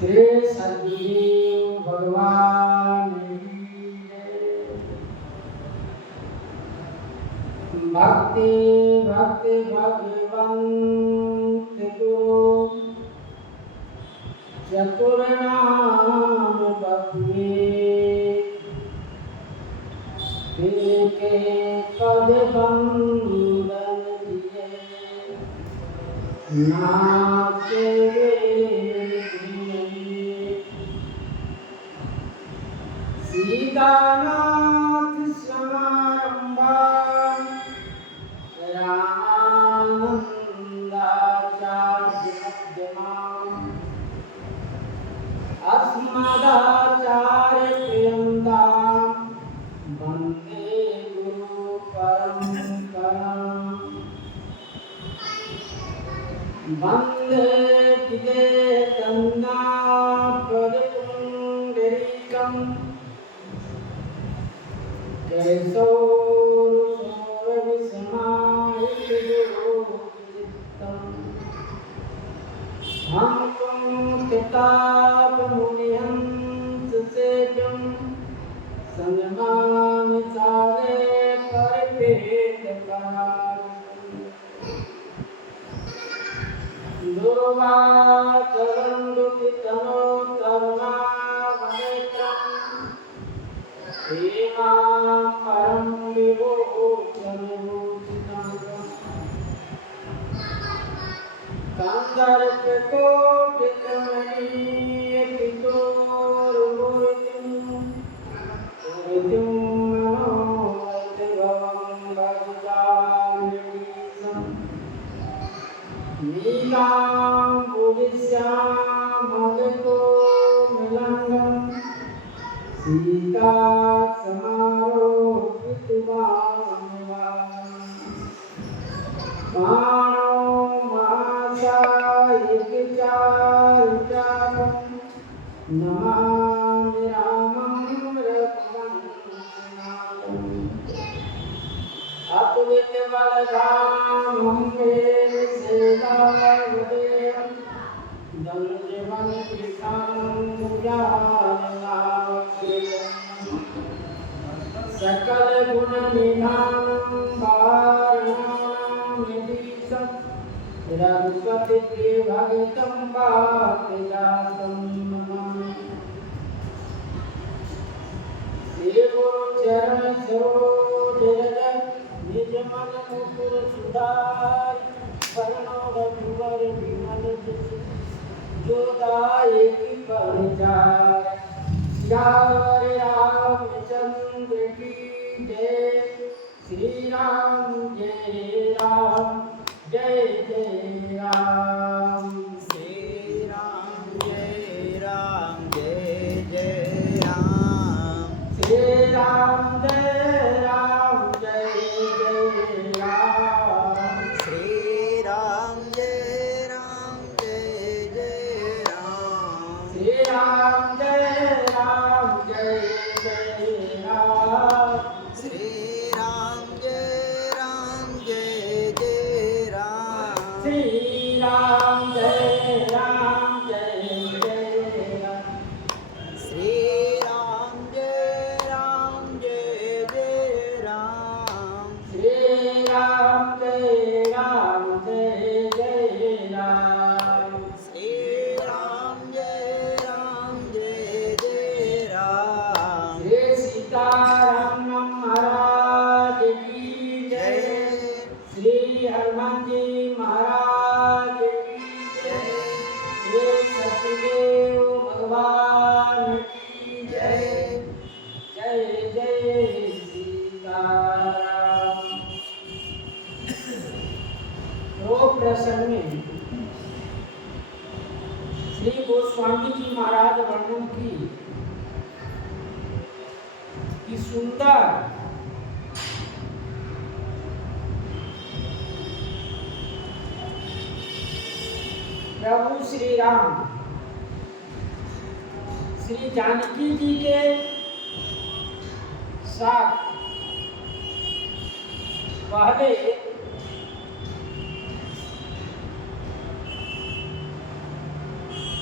श्री सद्गुरु भगवान की जय। भक्ति भक्ति भगवंत गुरु चतुर्नाम बख्शे इनके पद बंदन किए नाचे सीतानाथ समारंभा रामानंदाचार्य मध्यमाम् अस्मदाचार्य प्रियंताम् वंदे गुरु परंपराम् वंदे विदेतन्ना पदपुण्डरीकम् कैसौरसौरविस्मायितगुरुचित्तम् किताबमुनिहंस सेव्यं संयमानुसारे परिपेतकार्यम् दुर्वाचरन्दुतितनोतरुणावनेत्रम् हेमां परं विभूषणभूषितम् कन्दर्पकोटिकमनीयकिशोरमूर्तिं मनोवैभवं भजताम्यमीशम् नीलाम्बुदिश्यामगतोमिलङ्गम् सीतासमारोपितवान् मानो महासायिकचारुचारुं नमामि रामं रघुवंशनाथम् अतुलितबलधामं वेणुसेवावदेयं दण्डवन्दितं सकलगुणनिधानं वारणामीशं रघुपतिप्रियभक्तं वाक्यजातं नमामि। श्रीगुरुचरण सरोज रज निज मन मुकुर सुधारि शरणो रघुवर विमल जस जो दायक परिचार। सियावर रामचंद्र की जय। श्री राम जय राम जय जय राम। श्री राम जय जय राम। श्री राम जय जय राम। श्री राम जय जय राम। श्री राम जय जय राम। श्री राम जय जय राम। श्री राम जय जय राम। श्री राम जय जय राम। श्री राम जय जय राम। श्री राम जय जय राम। श्री सीताराम महाराज की जय। श्री हनुमान जी महाराज की जय। श्री सतगुरु भगवान की जय। जय जय सीताराम। तो प्रसंग में श्री गोस्वामी जी महाराज वर्णन की कि सुंदर प्रभु श्री राम श्री जानकी जी के साथ पहले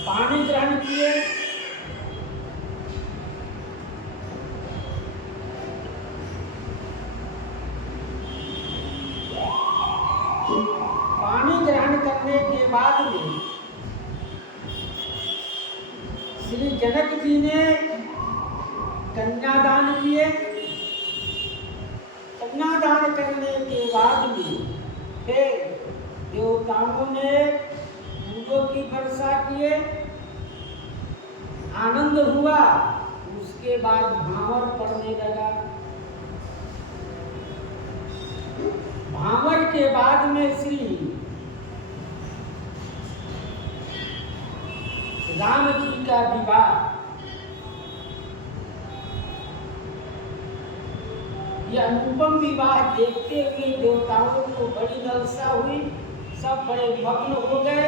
पानी ग्रहण किए, पानी ग्रहण करने के बाद में श्री जनक जी ने कन्यादान किए। कन्यादान करने के बाद में फिर देवताओं ने फूलों की वर्षा किए, आनंद हुआ। उसके बाद भांवर पड़ने लगा। भांवर के बाद में श्री राम जी का विवाह, यह अनुपम विवाह देखते हुए देवताओं को बड़ी लालसा हुई, सब बड़े मग्न हो गए।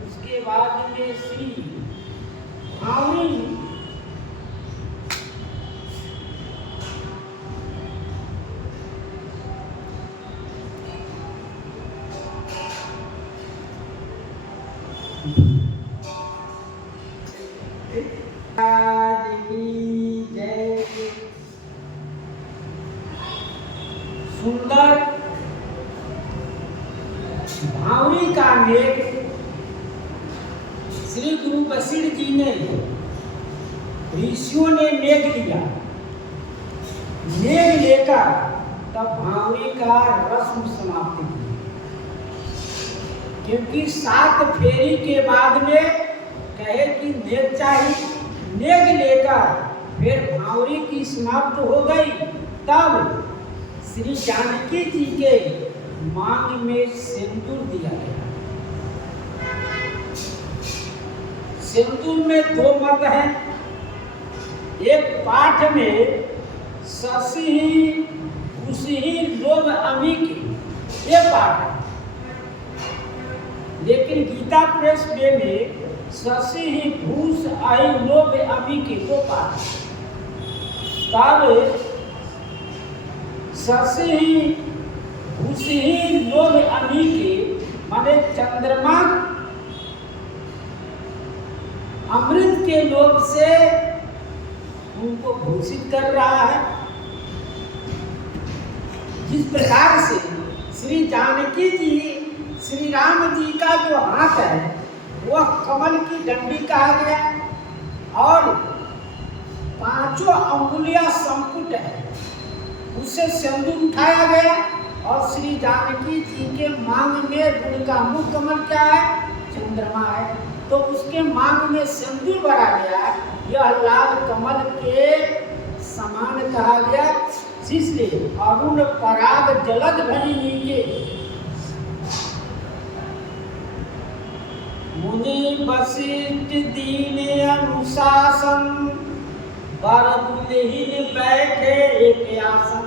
उसके बाद में श्री भावनी जय सुंदर भावनी का मेघ श्री गुरु वशिष्ठ जी ने, ऋषियों ने मेघ लिया। मेघ लेकर तब भावनी का रस्म समाप्त की, क्योंकि 7 फेरी के बाद में कहे कि मेघ चाहिए। मेघ लेकर फिर भावनी की समाप्त हो गई। तब श्री जानकी जी के मांग में सिंदूर दिया गया। सिंदूर में 2 मत हैं। एक पाठ में शशि भूषि लोभ अमिक, ये पाठ है। लेकिन गीता प्रेस में शशि भूष आई लोभ अमिक 2 पाठ। तब शशि भूषि लोभ अमिक माने चंद्रमा अमृत के लोभ से उनको भूषित कर रहा है। जिस प्रकार से श्री जानकी जी, श्री राम जी का जो हाथ है वह कमल की डंडी कहा गया और 5 अंगुलियां संपुट है, उससे सिंदूर उठाया गया। और श्री जानकी जी के मांग में उनका मुख कमल क्या है? चंद्रमा है। तो उसके मांग में सिंदूर भरा गया। यह लाल कमल के समान कहा गया, इसलिए अरुण पराग जलद भरी नीचे मुनि वशिष्ठ दीन अनुशासन, वर दुल्हिन बैठे एक आसन।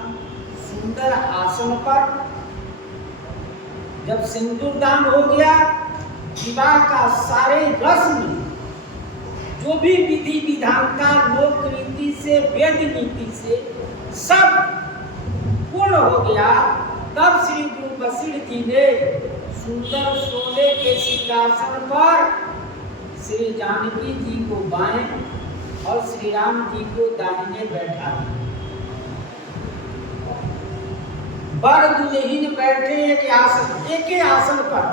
सुंदर आसन पर जब सिंदूर दान हो गया, विवाह का सारे रस्म जो भी विधि विधान का लोक रीति से, वेद नीति से सब पूर्ण हो गया। तब श्री गुरु वशिष्ठ जी ने सुंदर सोने के सिंहासन पर श्री जानकी जी को बाएं और श्री राम जी को दाहिने बैठा दिया। वर दुल्हिन बैठे एक आसन, एक ही आसन पर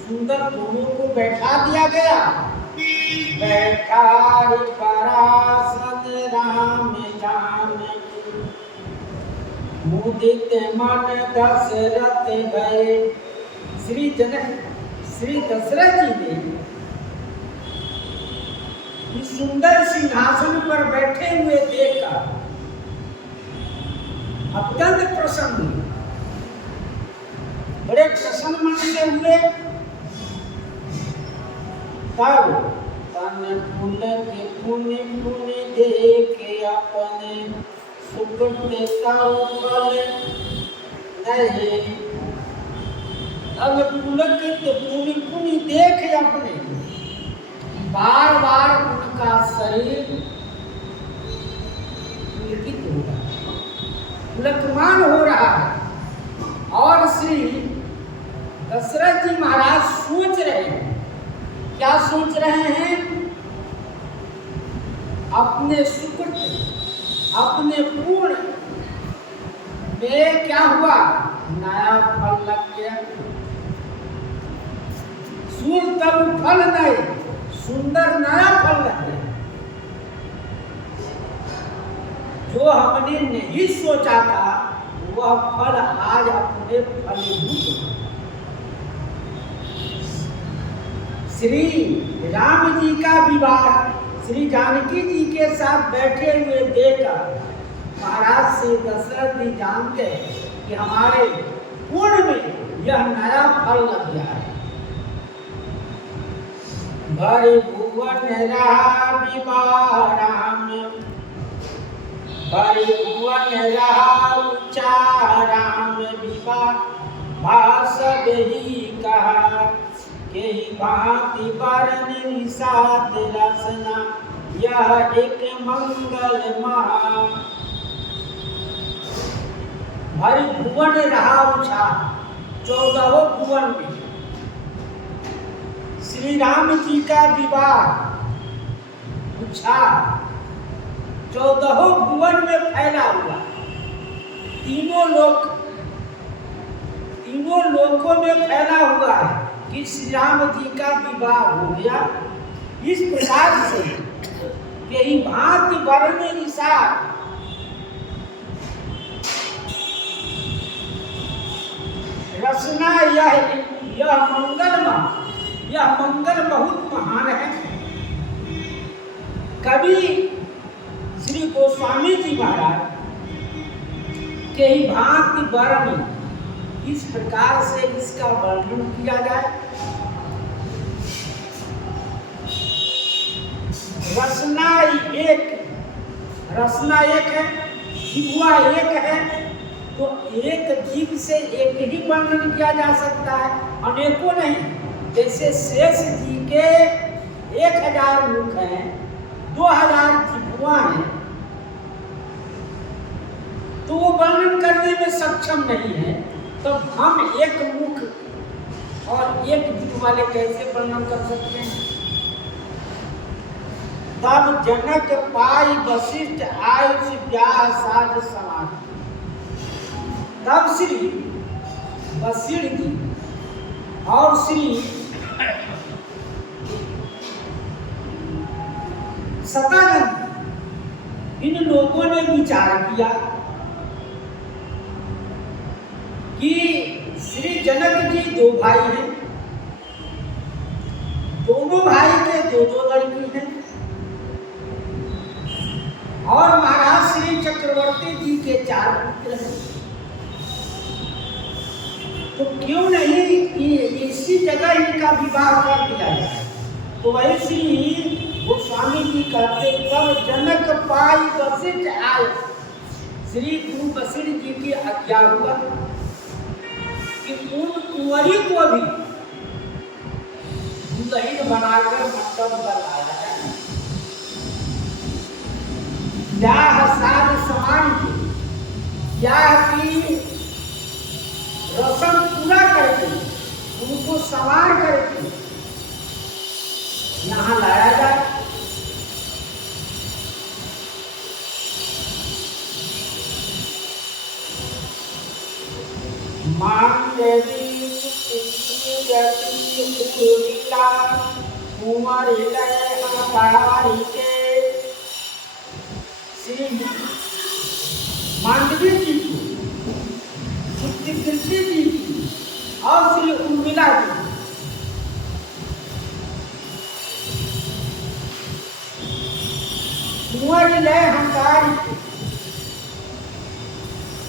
सुंदर दोनों को बैठा दिया गया। बैठा परासन राम जानकी, मुदित मन दशरथ गए। श्री दशरथ जी ने इस सुंदर सिंहासन पर बैठे हुए देखकर अत्यंत प्रसन्न हुए, बड़े प्रसन्न मन से हुए। तब तन पुलक पुनि पुनि देखे अपने, सुकृत फल नहीं। अब पुलकित पुनि पुनि देख अपने, बार बार उनका शरीर पुलकित हो रहा है, पुलकमान हो रहा है। और श्री दशरथ जी महाराज सोच रहे हैं, क्या सोच रहे हैं? अपने सुकृत अपने पूर्ण में क्या हुआ, नया फल लग गया। सूर तब फल नए, सुंदर नया फल लग गया। जो हमने नहीं सोचा था वह फल आज अपने फलीभूत। श्री राम जी का विवाह श्री जानकी जी के साथ बैठे हुए देखकर महाराज से दशरथ जी जान गए कि हमारे पूर्ण में यह नया फल लग गया है। भरि भुवन रहा विवाह राम, भरि भुवन रहा ऊंचा राम विवाह, भास ही कहा के भांति बरन निषाद रसना, यह एक मंगल महा। भरि भुवन रहा ऊंचा, 14 भुवन में श्री राम जी का विवाह ऊंचा 14 भुवन में फैला हुआ। तीनों लोकों में फैला हुआ है कि श्री राम जी का विवाह हो गया। इस प्रकार से यही भांति वर्ण निषाद, रचना यह मंगल बहुत महान है। कवि श्री गोस्वामी जी महाराज के ही भांति वर्ण, इस प्रकार से इसका वर्णन किया जाए। रसना एक है, जिह्वा एक है, तो एक जीव से एक ही वर्णन किया जा सकता है, अनेकों नहीं। जैसे शेष जी के 1000 मुख हैं, 2000 जिह्वा हैं, तो वो वर्णन करने में सक्षम नहीं है। तो हम एक मुख और एक जिह्वा वाले कैसे वर्णन कर सकते हैं। तब जनक पाई वशिष्ठ आयुष व्याह साध समाधि। तब श्री वशिष्ठ जी और श्री शतानंद, इन लोगों ने विचार किया कि श्री जनक जी 2 भाई हैं, दोनों भाई के 2 लड़की हैं, और महाराज श्री चक्रवर्ती जी के 4 पुत्र हैं। तो क्यों नहीं इसी जगह इनका विवाह कर दिया जाए। तो वही श्री गोस्वामी जी कहते, तब जनक पाई वशिष्ठ आए। श्री गुरु वशिष्ठ जी की आज्ञा हुआ कि उन कुंवरी को भी दुल्हन बनाकर मंडप पर लाया जाए। ब्याह साध समान ब्याह की रस्म पूरा करके उनको सवार करके यहाँ लाया जाए। मांडवी जी की, सुकृति जी की और श्री उर्मिला जी, कुंवर लय हंकारी,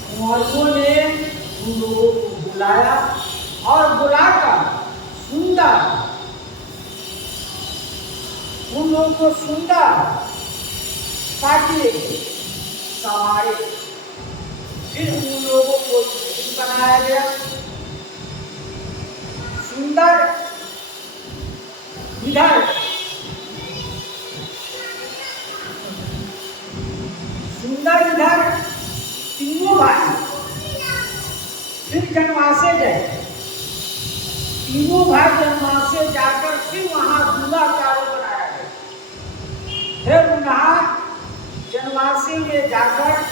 कुंवरों ने उन लोगों को बुलाया और बुलाकर उन लोगों को सुंदर काटे सवारे। फिर उन लोगों को बनाया गया। सुंदर इधर तीनों भाई फिर जनवासे गए। तीनों भाई जनवासे जाकर फिर वहां दूल्हा चारों बनाया गया। फिर उन्हें बनवासी में जाकर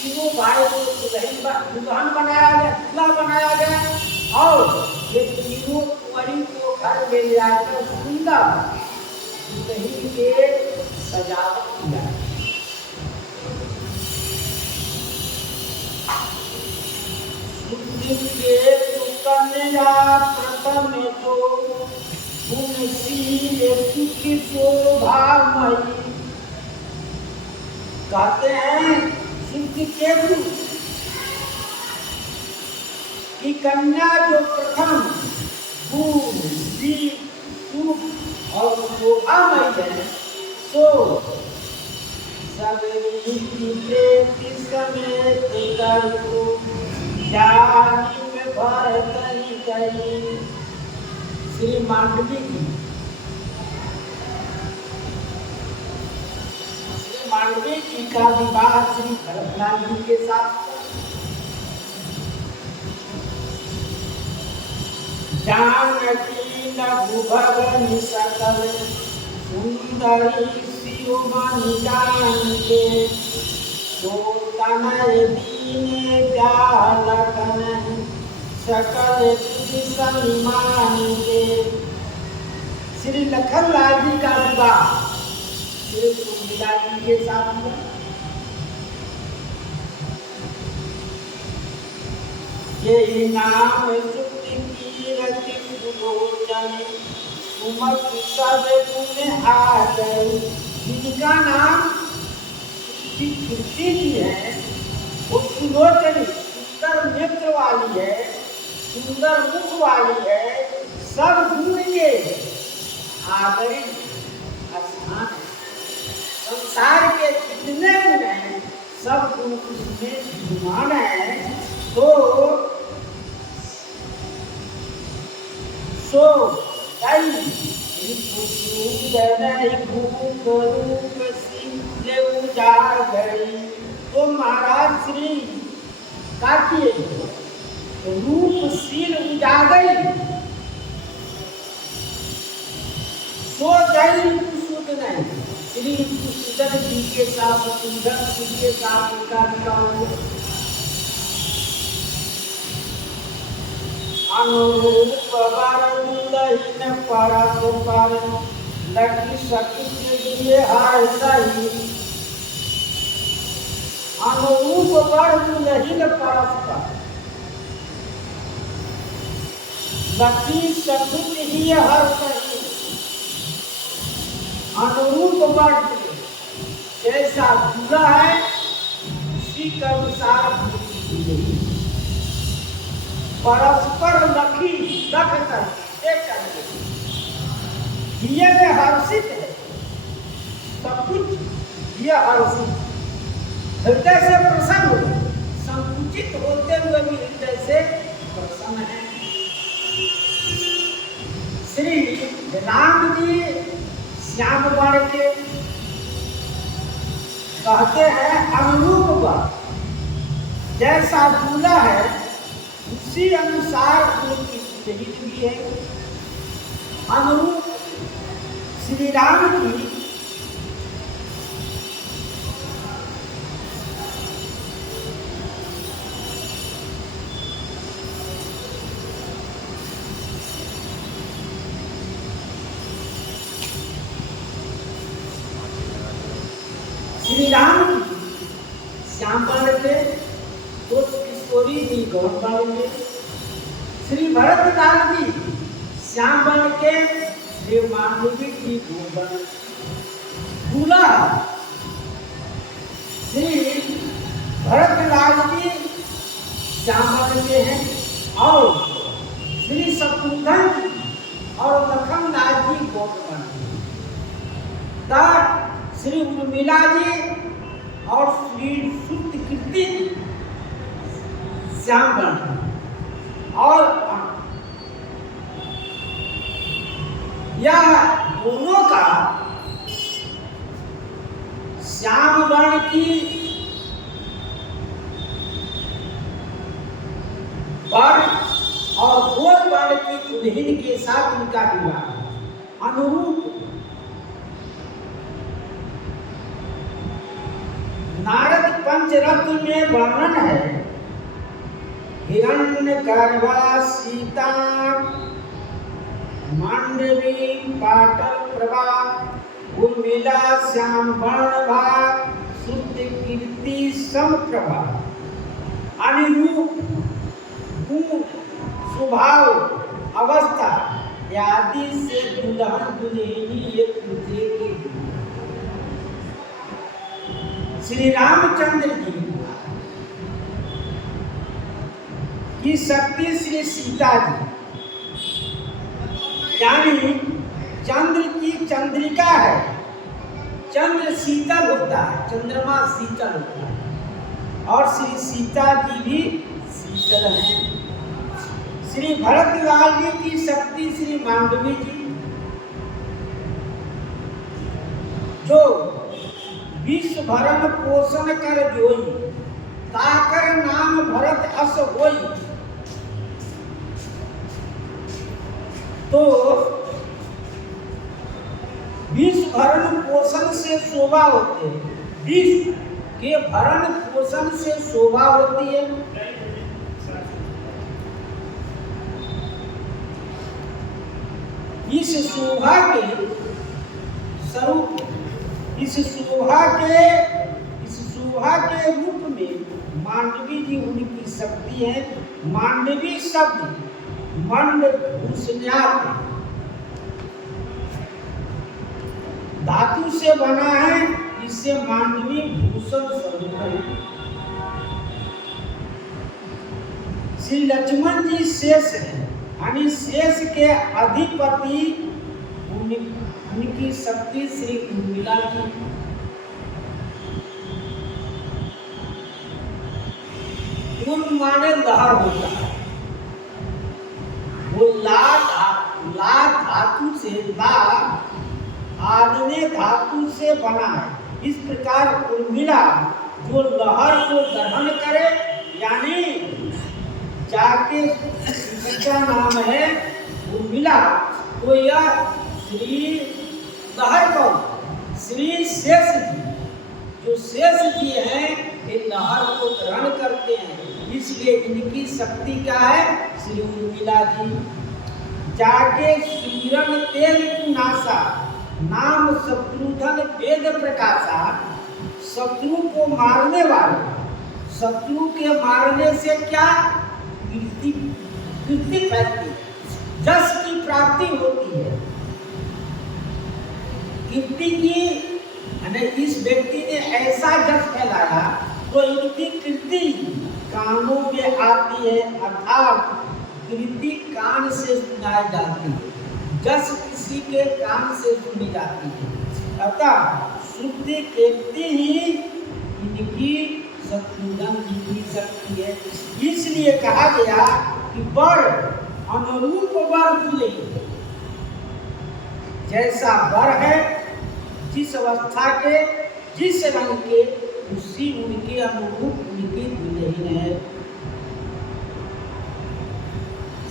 तीनों भाई को दुल्हन बनाया गया, दूल्हा बनाया गया और ये तीनों कुंवरी को घर ले जाकर सुंदर दुल्हन के सजावट किया। के कन्या प्रथम तो गुणशील सुखी शोभामयी। कहते हैं केतु की कन्या जो प्रथम गुणशील सुख और शोभामयी है सो सबरी प्रेति समेत करो जानी में भरत गई। श्री मांडवी की मांडवी जी का विवाह श्री भरतलाल जी के साथ। जानकी नभुभगनि सकल सुंदरी शिरोमणि जानके सो तनय दीने व्यालकन सकल तुझ सन्मानिके। श्री लखनलाल जी का विवाह श्री उर्मिला जी के साथ में। यही नाम सुक्ति कीरति सुलोचन सुमत सब गुण आ गई। जिनका नाम सुक्ति कीर्ति जी है वो सुलोचनी सुंदर नेत्र वाली है, सुंदर मुख वाली है, सब गुण के आ गई स्थान। संसार के जितने गुण हैं सब गुण उसमें विद्यमान है। तो सो तो महाराज श्री काटिए रूपशील उजागर सो दैव सुध नहीं। श्री सुदन जी के साथ सुंदर जी के साथ उनका विवाह अनुरूप दुल्हन परस्पर लगी सखी लिए हर सही। अनुरूप वर दुल्हन परस्पर लगी सखी लिए हर सही। अनुरूप वर जैसा दूल्हा है उसी के अनुसार परस्पर लखी लख कर ये में हर्षित है सब कुछ। ये हर्षित हृदय से प्रसन्न हो, संकुचित होते हुए भी हृदय से प्रसन्न है। श्री राम जी श्याम वर्ण के कहते हैं अनुरूप वर्ण जैसा दूल्हा है उसी अनुसार उनकी दुल्हन भी है। अनुरूप श्री राम की श्याम वर्ण के तो किशोरी जी गौर वर्ण के। श्री भरतलाल जी श्याम वर्ण के, श्री मांडवी जी गौर वर्ण। दूल्हा श्री भरतलाल जी श्याम वर्ण के हैं और श्री शत्रुघ्न जी और लखनलाल जी गौर वर्ण। श्री उर्मिला जी और श्री शुद्ध कीर्ति श्याम वर्ण और यह दोनों का श्याम वर्ण की वर्ण और गोल वर्ण की दुल्हन के साथ उनका विवाह अनुरूप नारद पंचरत्न में वर्णन है। हिरण्यगर्भा सीता मांडवी पाटल प्रभा उर्मिला श्याम वर्णभा शुद्ध कीर्ति समप्रभा। अनुरूप गुण स्वभाव अवस्था आदि से दुल्हन दुल्हनी एक दूसरे की। श्री रामचंद्र जी की शक्ति श्री सीता जी, यानी चंद्र की चंद्रिका है। चंद्र शीतल होता है, चंद्रमा शीतल होता है, और श्री सीता जी भी शीतल है। श्री भरतलाल जी की शक्ति श्री मांडवी जी, जो विश्व भरण पोषण कर जोई, ताकर नाम भरत अस होई। तो विश्व भरण पोषण से शोभा होते हैं, विश्व के भरण पोषण से शोभा होती है। इस शोभा के स्वरूप, इस शोभा के रूप में मांडवी जी उनकी शक्ति है। मांडवी शब्द मंड भूषण्यात धातु से बना है, इससे मांडवी भूषण स्वरूप है। श्री लक्ष्मण जी शेष है, यानी शेष के अधिपति उनकी शक्ति श्री उर्मिला की। उर्म माने लहर होता है, वो ला धातु से, ला आदने धातु से बना है। इस प्रकार उर्मिला जो लहर को दहन करे, यानी जाके जिसका नाम है उर्मिला, तो यह श्री लहर को श्री शेष जी, जो शेष जी हैं, ये लहर को ग्रहण करते हैं, इसलिए इनकी शक्ति क्या है? श्री उर्मिला जी। जाके सुमिरन तेज नासा, नाम शत्रुधन वेद प्रकाशा। शत्रु को मारने वाले, शत्रु के मारने से क्या कीर्ति फैलती, जस की प्राप्ति होती है। कीर्ति की, इस व्यक्ति ने ऐसा जस फैलाया तो इनकी कीर्ति कानों में आती है, अर्थात कीर्ति कान से सुनाई जाती है, जस किसी के कान से सुनी जाती है। अतः शुद्ध कीर्ति ही इनकी शत्रुघ्न जी की शक्ति है। इसलिए कहा गया कि वर अनुरूप वर मिले, जैसा वर है जिस अवस्था के, जिस रंग के, उसी उनके अनुरूप उनकी दुल्हन है।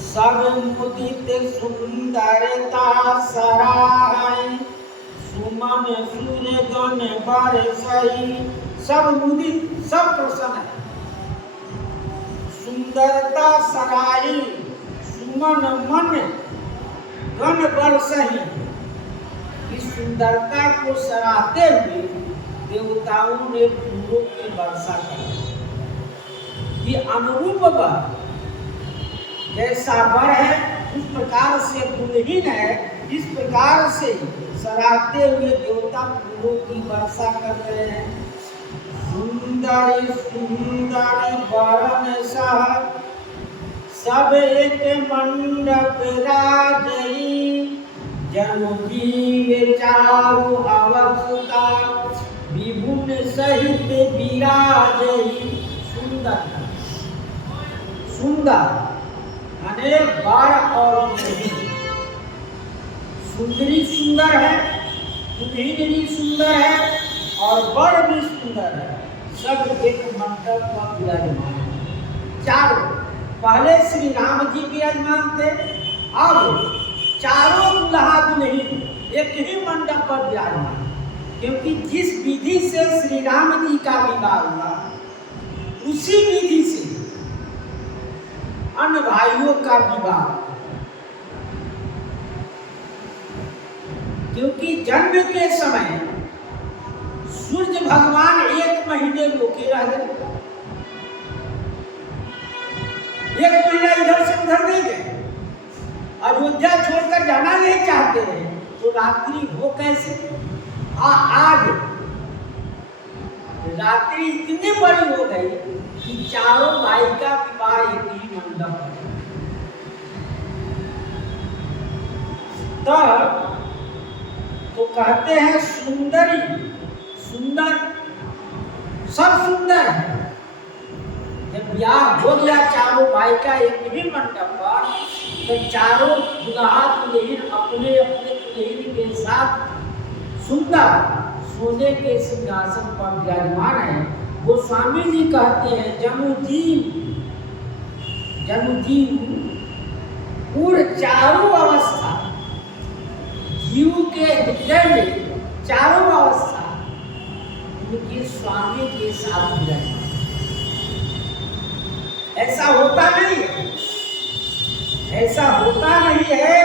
सब मुदित सुंदरता सराय, सुमन सूर्य गण बरसई। सब मुदित, सब प्रसन्न है। सुंदरता सराई, सुमन मन गण बरसई। इस सुंदरता को सराहते हुए देवताओं ने फूलों की वर्षा की। ये अनुरूप वर, जैसा वर है उस प्रकार से दुल्हन है, इस प्रकार से सराहते हुए देवता फूलों की वर्षा कर रहे हैं। सुंदर सुंदर वरन सह, सब एक मंडप राजई। जनु जीव चारु अवस्था, विभुन सहित विराजई। सुंदर, सुंदर माने वर और दुल्हन। सुंदरी सुंदर है, दुल्हन भी सुंदर है, और वर भी सुंदर है। सब एक मंडप पर विराजमान है। चारों, पहले श्री राम जी विराजमान थे, अब चारों दुल्हा दुल्हन एक ही मंडप पर विराजमान। क्योंकि जिस विधि से श्री राम जी का विवाह हुआ उसी विधि से अन्य भाइयों का विवाह हुआ। क्योंकि जन्म के समय सूर्य भगवान 1 महीने रोके रह गए, 1 महीना इधर से उधर नहीं गए, अयोध्या छोड़कर जाना नहीं चाहते हैं, तो रात्रि हो कैसे? आज रात्रि इतनी बड़ी हो गई कि चारों भाई का विवाह एक ही मंडप है। तो कहते हैं सुंदरी सुंदर, सब सुंदर है। जब ब्याह हो गया चारों भाई का एक ही मंडप पर, तो चारों दुल्हा दुल्हन अपने अपने दुल्हन के साथ सुंदर सोने के सिंहासन पर विराजमान है। वो स्वामी जी कहते हैं जमुजीव पूर्ण चारों अवस्था, जीव के हृदय में चारों अवस्था उनके स्वामी के साथ विराजमान। ऐसा होता नहीं है, ऐसा होता नहीं है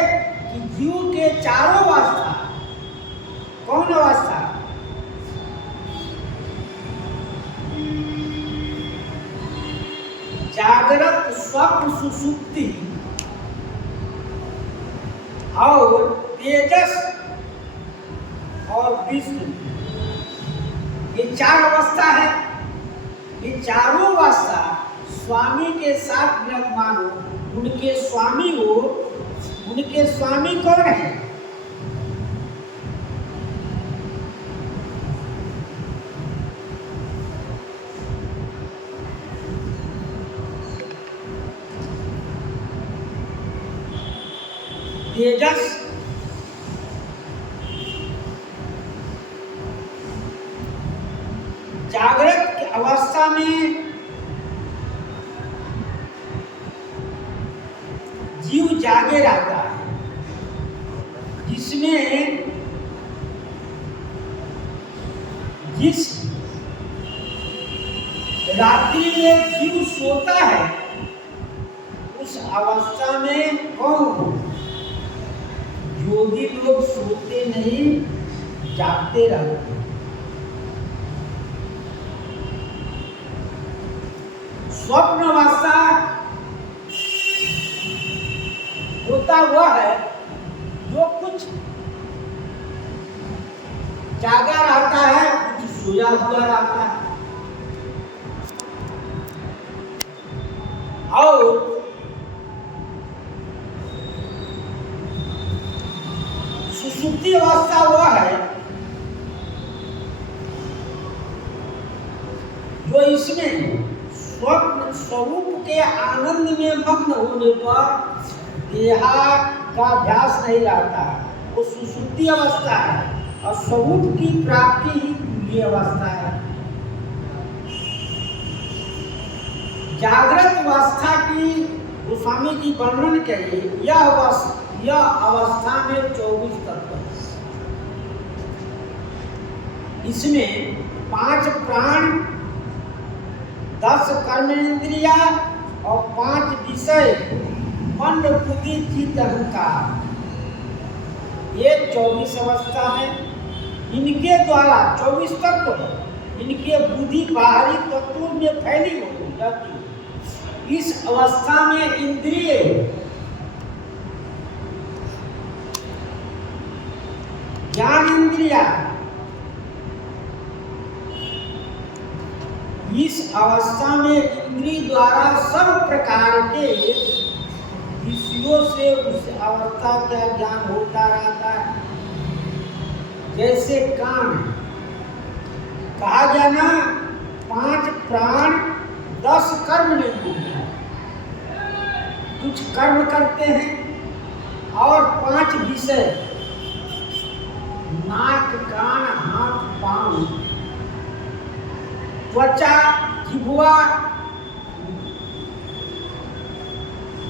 कि जीव के चारों अवस्था, कौन अवस्था? जागृत, स्वप्न, सुषुप्ति और तेजस और विष्णु, ये 4 अवस्था है। ये चारों अवस्था स्वामी के साथ विराजमान हो, उनके स्वामी हो। उनके स्वामी कौन है? तेजस, जागृत अवस्था में जीव जागे रहता है, जिसमें जिस रात्रि में जीव सोता है उस अवस्था में कौन? योगी लोग सोते नहीं, जागते रहते। स्वप्न अवस्था होता हुआ है जो कुछ जागा रहता है, कुछ सोया हुआ रहता है। और सुषुप्ति अवस्था हुआ है जो इसमें स्वप्न स्वरूप के आनंद में मग्न होने पर देहा का अभ्यास नहीं रहता, वो सुषुप्ति अवस्था है। और स्वरूप की प्राप्ति ही तुल्य अवस्था है। जागृत अवस्था की गोस्वामी जी वर्णन करिए। यह अवस्था में 24 तत्व, इसमें 5 प्राण, 10 कर्मेंद्रिया और 5 विषय, मन, बुद्धि, चित्त, अहंकार, ये 24 अवस्था है। इनके द्वारा 24 तत्व, इनके बुद्धि बाहरी तत्वों में फैली हो जाती है। इस अवस्था में इंद्रिय, ज्ञान इंद्रिया, इस अवस्था में इंद्रिय द्वारा सब प्रकार के विषयों से उस अवस्था का ज्ञान होता रहता है। जैसे कान, कहा गया ना, 5 प्राण, 10 कर्म नहीं है, कुछ कर्म करते हैं। और 5 विषय, नाक, कान, हाथ, पांव, त्वचा, जिह्वा,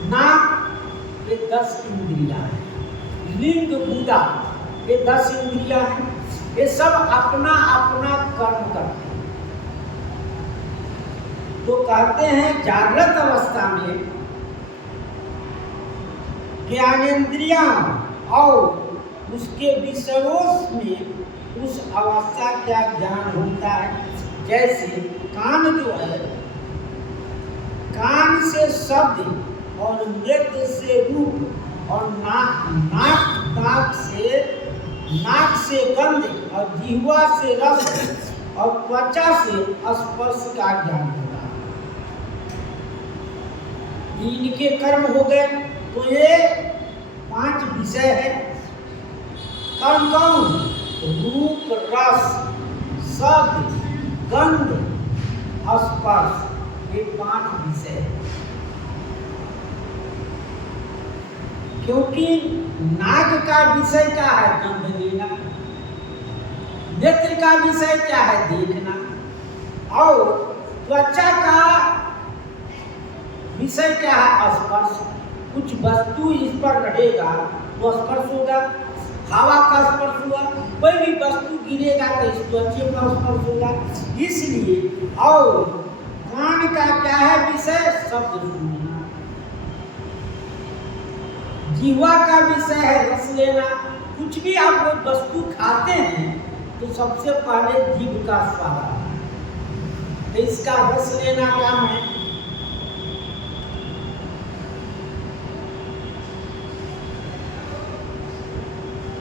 नाक, ये 10 इंद्रियां हैं। लिंग, गुदा, ये 10 इंद्रियां हैं। ये सब अपना अपना कर्म करते हैं। तो कहते हैं जागृत अवस्था में ज्ञानेंद्रियां और उसके विषयों में उस अवस्था का ज्ञान होता है। जैसे कान जो है, कान से शब्द और नेत्र से रूप और नाक से गंध और जिह्वा से रस और त्वचा से स्पर्श का ज्ञान होता है। इनके कर्म हो गए। तो ये 5 विषय है। कर्म कौन? रूप, रस, शब्द, गंध, स्पर्श, ये 5 विषय है। क्योंकि नाक का विषय क्या है? गंध लेना। नेत्र का विषय क्या है? देखना। और त्वचा का विषय क्या है? स्पर्श। कुछ वस्तु इस पर रहेगा तो स्पर्श होगा। हवा का स्पर्श हुआ, कोई भी वस्तु गिरेगा तो इस त्वचा का स्पर्श होगा। इसलिए और कान का क्या है विषय? शब्द सुनना। जीवा का विषय है रस लेना। कुछ भी आप वस्तु खाते हैं तो सबसे पहले जीभ का स्वाद आता है, तो इसका रस लेना काम है।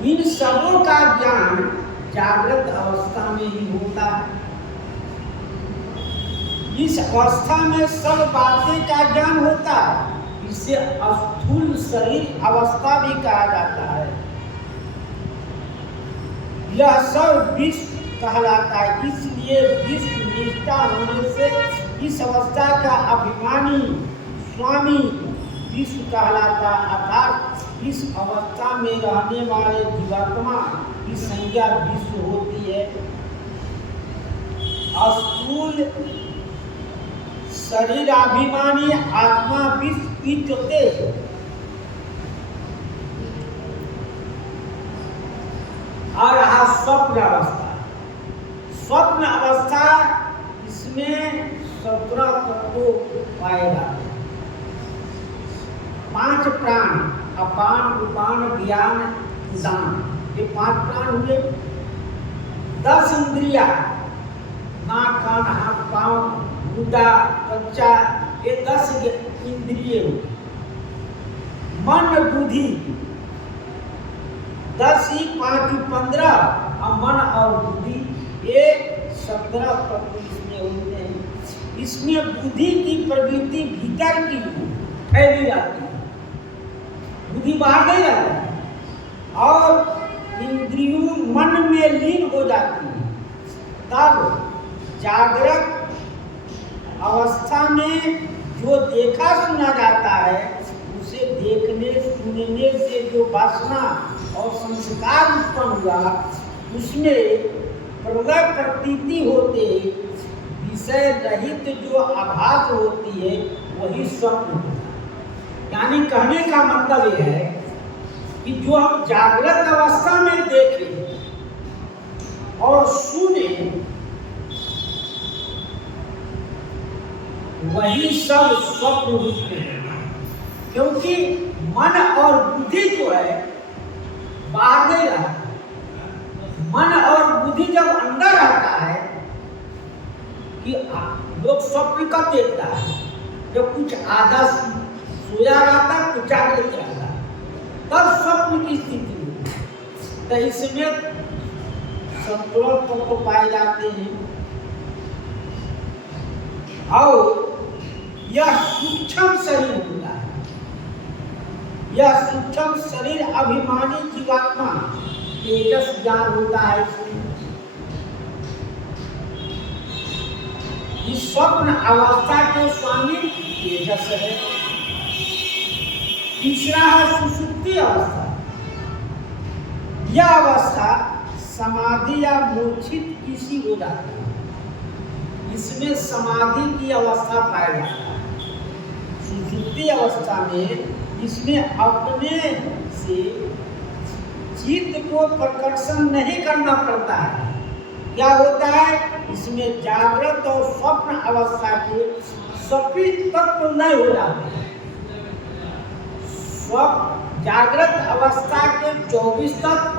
इन सबों का ज्ञान जागृत अवस्था में ही होता है। इस अवस्था में सब बातें का ज्ञान होता है। इसे स्थूल शरीर अवस्था भी कहा जाता है। यह सब विश्व कहलाता है। इसलिए विश्व निष्ठा होने से इस अवस्था का अभिमानी स्वामी विश्व कहलाता। अर्थात इस अवस्था में रहने वाले जीवात्मा की संज्ञा विश्व होती है। स्थूल शरीराभिमानी आत्मा विश्व की चुते। और रहा स्वप्न अवस्था। स्वप्न अवस्था, इसमें 17 तत्व पाए जाते हैं। 5 प्राण, अपान, उपान, ज्ञान, उदान, ये 5 प्राण हुए। 10 इंद्रिया, नाक, कान, हाथ, पांव, गुदा, त्वचा, ये 10 इंद्रिय हुए। मन, बुद्धि, 10 ही 5 15, और मन और बुद्धि ये 17 तत्व इसमें होते हैं। इसमें बुद्धि की प्रवृत्ति भीतर की फैली जाती है, बुद्धि बाहर नहीं जाती है, और इंद्रियों मन में लीन हो जाती है। तब जागृत अवस्था में जो देखा सुना जाता है, उसे देखने सुनने से जो वासना और संस्कार उत्पन्न हुआ, उसमें प्रलय प्रतीति होते विषय रहित जो आभास होती है वही स्वप्न होता है। यानी कहने का मतलब यह है कि जो हम जागृत अवस्था में देखें और सुने, वही सब स्वप्न होते हैं। क्योंकि मन और बुद्धि जो है बाहर नहीं रहता। मन और बुद्धि जब अंदर आता है कि लोग स्वप्न कब देखता है? जब कुछ आधा सोया रहता है, कुछ जागृत रहता है, तब स्वप्न की स्थिति होती है। तो इसमें संतुलन तो पाए जाते हैं। और यह सूक्ष्म शरीर होता है। यह सूक्ष्म शरीर अभिमानी जीवात्मा तेजस ज्ञान होता है। इस स्वप्न अवस्था के स्वामी तेजस है। तीसरा है सुषुप्ति अवस्था। यह अवस्था समाधि या मूर्छित किसी हो जाती है। इसमें समाधि की अवस्था पाई जाती है। सुषुप्ति अवस्था में इसमें अपने से चित्त को प्रकर्षण नहीं करना पड़ता है। क्या होता है, इसमें जागृत और स्वप्न अवस्था के सभी तत्व नहीं हो जाते। स्वप्न जागृत अवस्था के 24 तत्व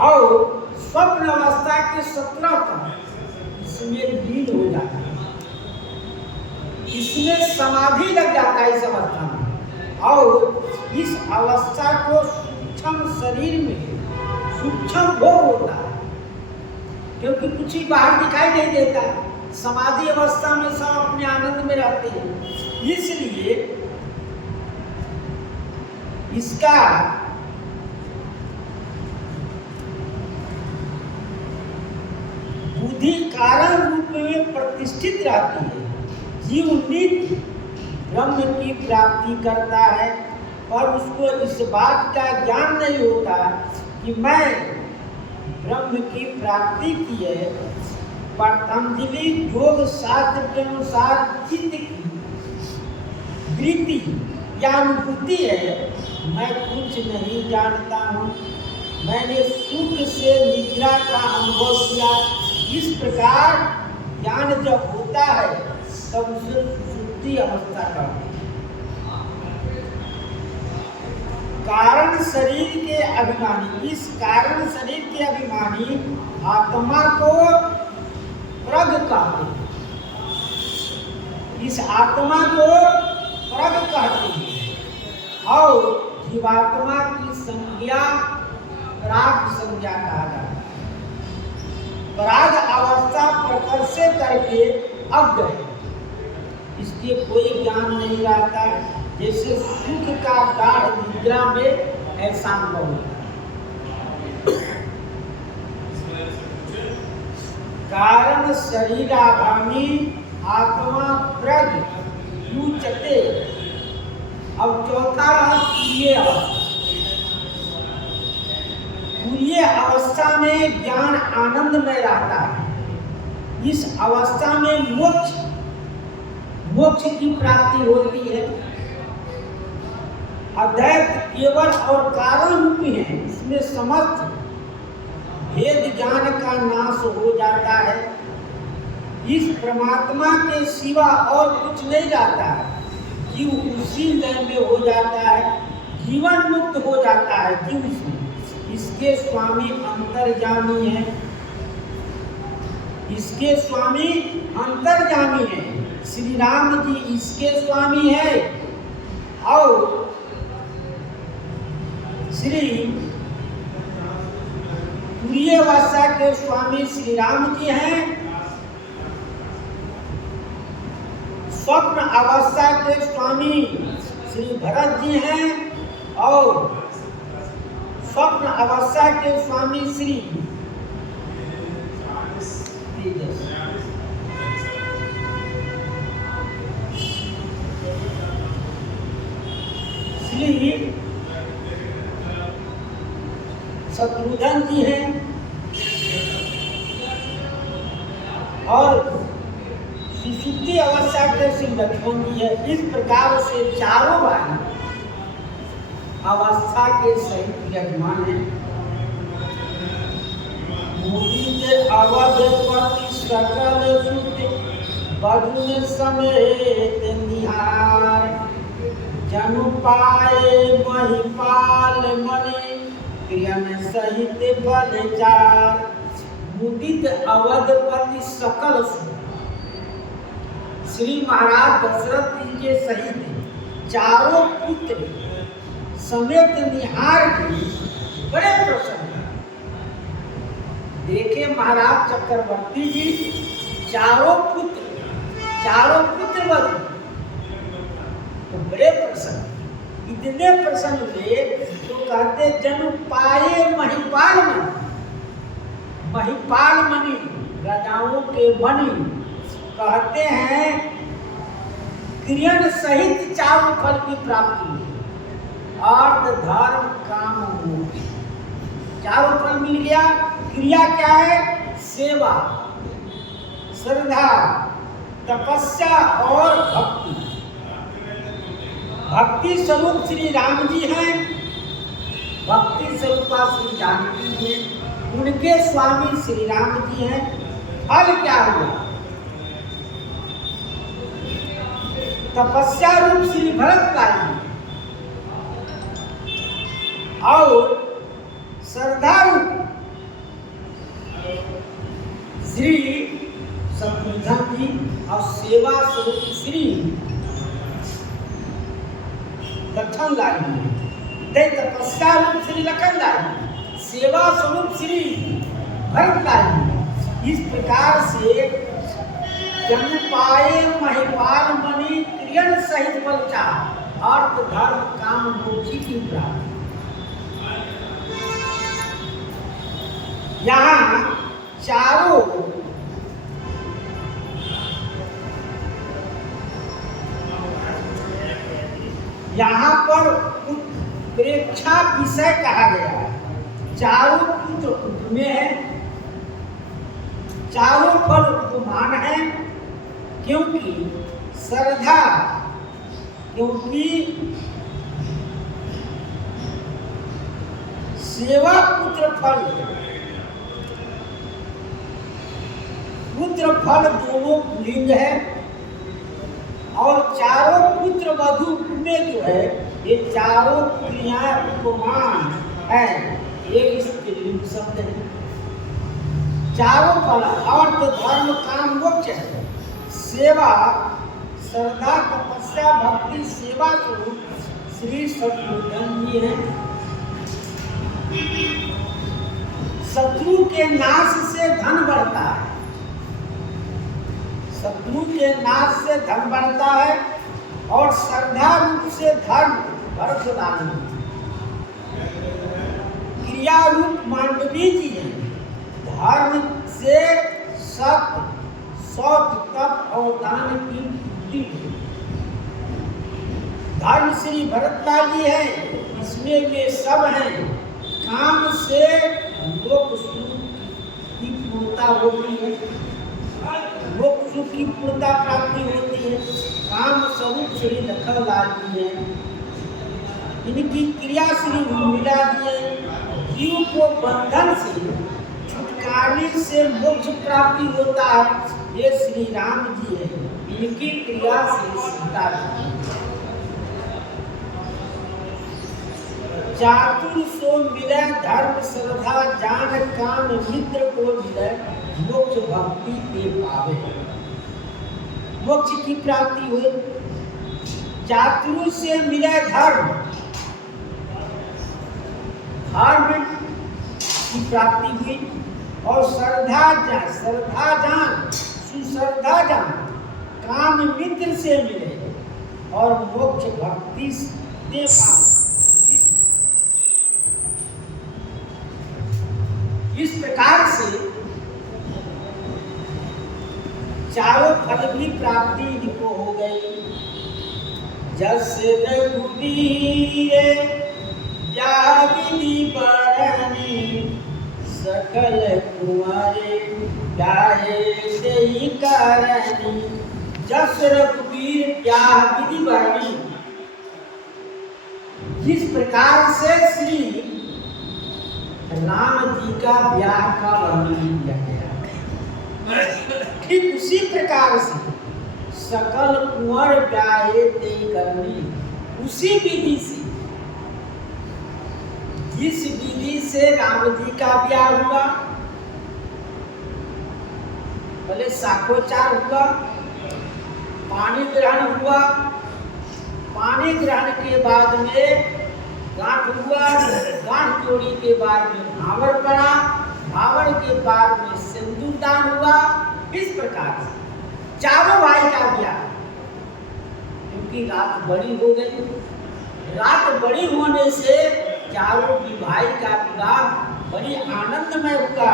और स्वप्न अवस्था के 17 तत्व इसमें लीन हो जाता है। इसमें समाधि लग जाता है इस अवस्था में, और इस अवस्था को सूक्ष्म शरीर में सूक्ष्म भोग होता है, क्योंकि कुछ ही बाहर दिखाई नहीं देता। समाधि अवस्था में सब अपने आनंद में रहते हैं। इसलिए इसका बुद्धि कारण रूप में प्रतिष्ठित रहती है। जीव नित्य ब्रह्म की प्राप्ति करता है, पर उसको इस बात का ज्ञान नहीं होता कि मैं ब्रह्म की प्राप्ति की है। पतंजलि योग शास्त्र के अनुसार चित्त की वृत्ति या अनुभूति है, मैं कुछ नहीं जानता हूँ, मैंने सुख से निद्रा का अनुभव किया। इस प्रकार ज्ञान जब होता है तब उसे सुषुप्ति अवस्था का कारण शरीर के अभिमानी, इस कारण शरीर के अभिमानी आत्मा को प्रग कहते हैं। इस आत्मा को प्रग कहते हैं और जीवात्मा की संज्ञा प्राग संज्ञा कहा जाता है। प्राग अवस्था प्रकर्ष करके अज्ञ है, इसके कोई ज्ञान नहीं रहता। जैसे सुख का गाढ़ निद्रा में ऐसा अनुभव होता है। कारण शरीरागामी आत्मा प्रग युच्यते। अब चौथा रहा तुरीय अवस्था। तुरीय अवस्था में ज्ञान आनंद में रहता है। इस अवस्था में मोक्ष की प्राप्ति होती है। अद्वैत केवल और कारण रूपी है, इसमें समस्त भेद ज्ञान का नाश हो जाता है। इस परमात्मा के सिवा और कुछ नहीं रहता है। जीव उसी लय में हो जाता है, जीवन मुक्त हो जाता है जीव इसमें। इसके स्वामी अंतर्यामी है, इसके स्वामी अंतर्यामी है। श्री राम जी इसके स्वामी है और श्री तुरीय अवस्था के स्वामी श्री राम जी हैं। स्वप्न अवस्था के स्वामी श्री भरत जी हैं और स्वप्न अवस्था के स्वामी श्री तेजस। श्री शत्रुघ्न जी हैं और सुषुप्ति अवस्था के श्री लक्ष्मण जी है। इस प्रकार से चारों भाई अवस्था के सहित विराजमान है। मोदी के अवधपति सकल सुत बधुन समेत निहार। जनु पाए महिपाल मणि प्रियन सहित बलचार। मुदित अवधपति सकल सुत, श्री महाराज दशरथ जी के सहित चारों पुत्र समेत निहार के बड़े प्रसन्न हैं। देखे महाराज चक्रवर्ती जी चारों पुत्र बने तो बड़े प्रसन्न। इतने प्रसन्न हुए तो कहते जनु पाए महिपाल मणि। महिपाल मणि राजाओं के मणि कहते हैं। क्रियन सहित चारों फल की प्राप्ति हुई। अर्थ धर्म काम मोक्ष चारों फल मिल गया। क्रिया क्या है? सेवा, श्रद्धा, तपस्या और भक्ति। भक्ति स्वरूप श्री राम जी हैं भक्ति स्वरूपा श्री जानकी जी हैं, उनके स्वामी श्री राम जी हैं। फल क्या हुआ? तपस्या रूप श्री भरतलाल जी और श्रद्धा रूप श्री शत्रुघ्न जी और सेवा स्वरूप श्री लखन लाल जी। तपस्या रूप श्री लखन लाल जी, सेवा स्वरूप श्री भरत लाल जी। इस प्रकार से जन पाए महिपाल मणि क्रियन सहित बलचा अर्थ धर्म काम मोक्ष की प्राप्ति। यहाँ चारों यहाँ पर उत्प्रेक्षा विषय कहा गया है। चारों पुत्र में है, चारों फल उपमान है, क्योंकि श्रद्धा, क्योंकि सेवा पुत्र फल, पुत्र फल दोनों लिंग है और चारों पुत्र वधु में जो है ये चारों क्रियाएं उपमान है, ये स्त्रीलिंग शब्द है। चारों फल अर्थ धर्म काम मोक्ष है। सेवा श्रद्धा तपस्या भक्ति सेवा स्वरूप श्री शत्रुघ्न जी हैं। शत्रु के नाश से धन बढ़ता है, शत्रु के नाश से धन बढ़ता है और श्रद्धा रूप से धर्म वर्धमान। क्रिया रूप मांडवी जी हैं। धर्म से सत्य सौच तप और दान की पूर्ति। धर्म श्री भरतलाल जी हैं, इसमें वे सब हैं। काम से लोक सुख की पूर्णता होती है, लोक सुख की पूर्णता प्राप्ति होती है। काम स्वरूप श्री लखन लाल जी हैं, इनकी क्रिया श्री उर्मिला जी हैं। जीव को बंधन से छुटकारे से मोक्ष प्राप्ति होता है, ये श्री राम जी है। इनकी क्रिया श्री सीता जी। चातुर सो मिले धर्म श्रद्धा जान काम मित्र को मिले मोक्ष भक्ति के पावे। मोक्ष की प्राप्ति हुई। चातुर से मिले धर्म, धर्म की प्राप्ति हुई और श्रद्धा जान सुश्रद्धा जान काम मित्र से मिले और मोक्ष भक्ति दे पावे। इस प्रकार से चारों फल की प्राप्ति इनको हो गई। जस रघुवीर जाविनी बरनी सकल कुंवरे गाये देहि कारणी। जस रघुवीर जाविनी बरनी, जिस प्रकार से श्री राम जी का ब्याह का वर्णन किया गया, ठीक उसी प्रकार से सकल कुंवर ब्याहे देहि करनी, उसी विधि से, जिस विधि से राम जी का ब्याह हुआ, पहले साखोचार हुआ, पानी ग्रहण हुआ, पानी ग्रहण के बाद में गांठ हुआ, गांठ जोड़ी के बाद में भावर पड़ा, भावर के बाद में सिंदूर दान हुआ। इस प्रकार से चारों भाई का ब्याह, क्योंकि रात बड़ी हो गई, रात बड़ी होने से चारों भाई का विवाह बड़ी आनंदमय हुआ।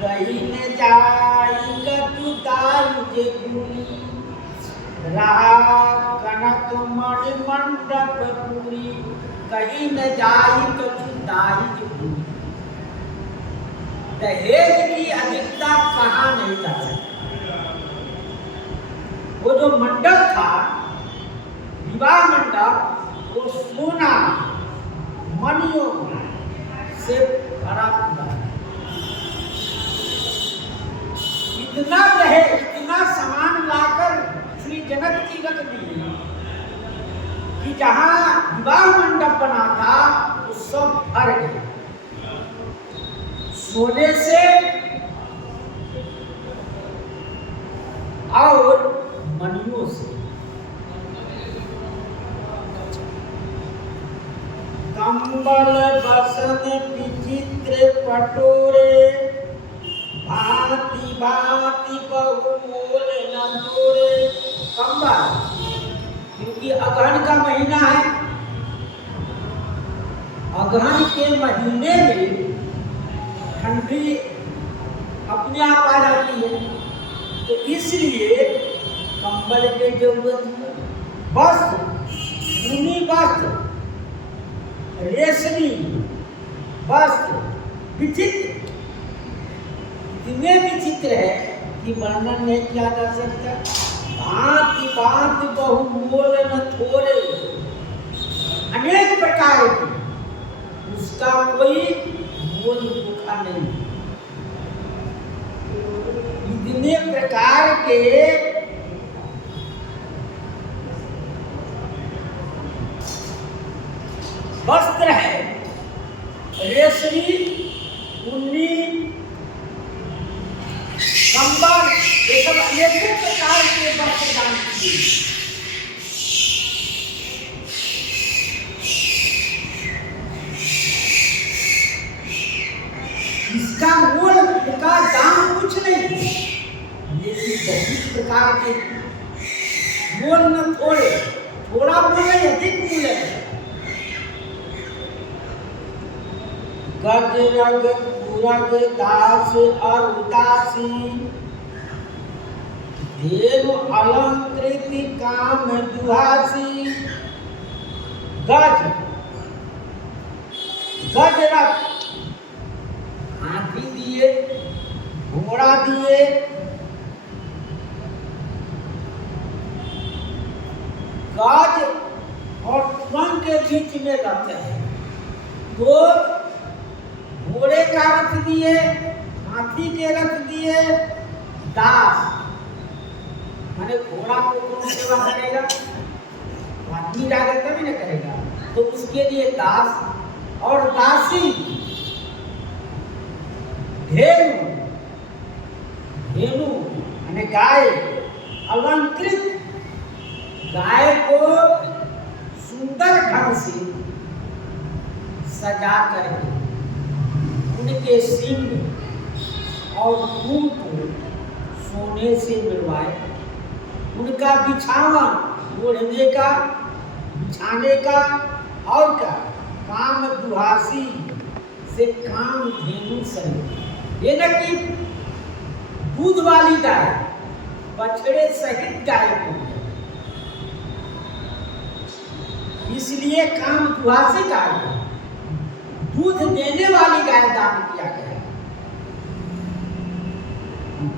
कहीं न जाई कटु दाई जे भूली, रहा कनक मणि मंडप पूरी। कहीं न जाई कछु दाई जे भूली। दहेज की अधिकता कहाँ नहीं जा सकती। वो जो मंडप था, विवाह मंडप, वो सोना मणियों से भरा पूरा है। इतना रहे, इतना सामान लाकर श्री जनक जी रख दिए कि जहां विवाह मंडप बना था वो सब भर गया सोने से और मणियों से। कंबल बसन विचित्र पटोरे, भांति भांति बहुमूल न तोरे। कंबल, क्योंकि अगहन का महीना है, अगहन के महीने में ठंडी अपने आप आ जाती है, तो इसलिए कंबल की जरूरत है। वस्त्र, ऊनी वस्त्र, रेशमी वस्त्र विचित्र, इतने विचित्र है कि वर्णन नहीं किया जा सकता। भांति भांति बहुमूल न थोरे, अनेक प्रकार की, उसका कोई मोल धोखा नहीं। इतने प्रकार के वस्त्र है, रेशमी, ऊनी, कंबल, ये सब अनेकों प्रकार के वस्त्र दान किए। इसका मूल का दाम कुछ नहीं, लेकिन बहुत प्रकार के मूल न थोड़े, थोड़ा मूल है, अधिक मूल है। गज रग पुरग दास और उदासी, देव अलंकृत काम दुहासी। गज, गज रग, हाथी दिए, घोड़ा दिए, गज और तुरंग के बीच में रहते हैं, तो घोड़े का रथ दिए, हाथी के रथ दिए, दास, माने घोड़ा को कौन सेवा करेगा, आदमी जाएगा तभी न करेगा, तो उसके लिए दास और दासी। धेनु, धेनु माने गाय, अलंकृत, गाय को सुंदर ढंग से सजा करके उनके सींग और खून को सोने से मिलवाए, उनका बिछावन ओढ़ने का, बिछाने का, और क्या, काम दुहासी से काम धेनु सहित, ये न कि दूध वाली गाय, बछड़े सहित गाय को, इसलिए काम दुहासी कहा गया। दूध देने वाली गाय दान किया गया।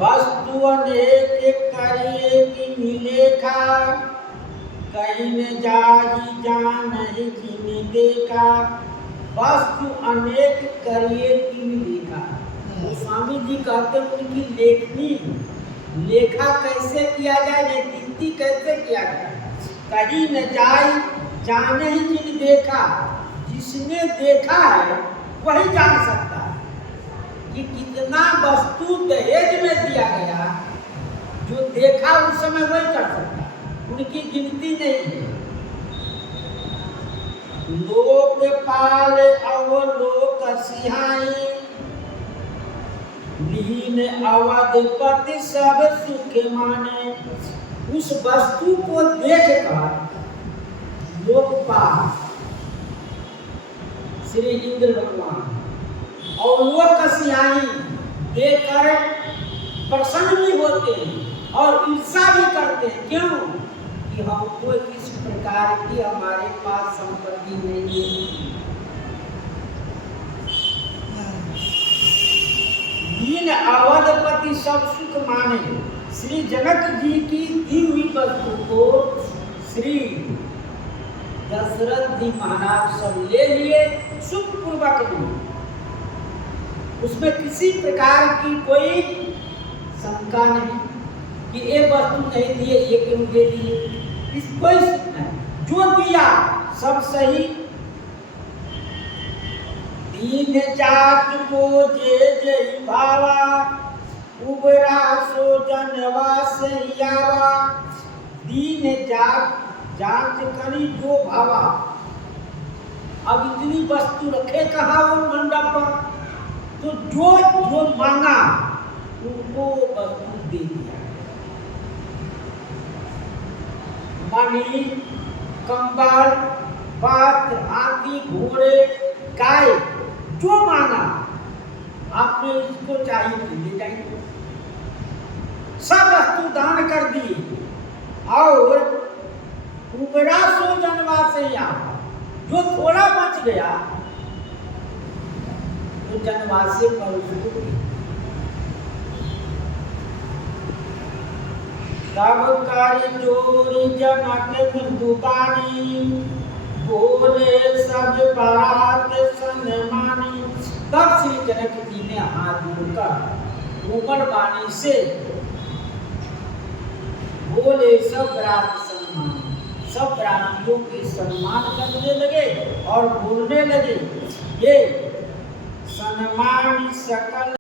वस्तु अनेक करिए कि मिलेखा, कहीं न जाई जान जिन देखा। वस्तु अनेक करिए कि मिलेखा, स्वामी जी कहते हैं उनकी लेखनी, लेखा कैसे किया जाए, गिनती कैसे किया जाए। कहीं न जाए जाने ही जिन देखा, जिसने देखा है वही जान सकता है कि कितना वस्तु दहेज में दिया गया। जो देखा उस समय वही कर सकता है, उनकी गिनती नहीं है। लोकपाल अवलोक सिहाई, लीन अवधपति सब सुख माने। उस वस्तु को देखकर लोकपाल श्री इंद्र भगवान और लोक सियाई देखकर प्रसन्न भी होते हैं और ईर्षा भी करते हैं। क्यों कि हमको इस प्रकार की हमारे पास संपत्ति नहीं है। दीन अवधपति सब सुख माने। श्री जनक जी की दी हुई वस्तु को श्री दशरथ जी महाराज सब ले लिए, सुख पूर्वक लिए। उसमें किसी प्रकार की कोई शंका नहीं कि ये वस्तु नहीं दिए, ये क्यों दे दिए, इस कोई नहीं, जो दिया सब सही। दीन जात को जे जय भावा, उबरा सो जनवा से आवा। दीन जात जांच करी जो भावा। अब इतनी वस्तु रखे कहाँ वो मंडप पर, तो जो जो मांगा उनको वस्तु दे दिया। मणि, कंबल, पात्र, हाथी, घोड़े, गाय, जो मांगा आपने इसको चाहिए तो ले जाइए, सब वस्तु दान कर दी। और उबरा सो जनवा से यहाँ, जो थोड़ा बच गया तो जनवासे पर उसको तब कारी जोरी जनक मृदुबानी, बोले सब बात सन्मानी। तब श्री जनक जी ने हाथ जोड़कर कोमल वाणी से बोले सब बात सम्मानी, सब रानियों के सम्मान करने लगे और बोलने लगे, ये सम्मान सकल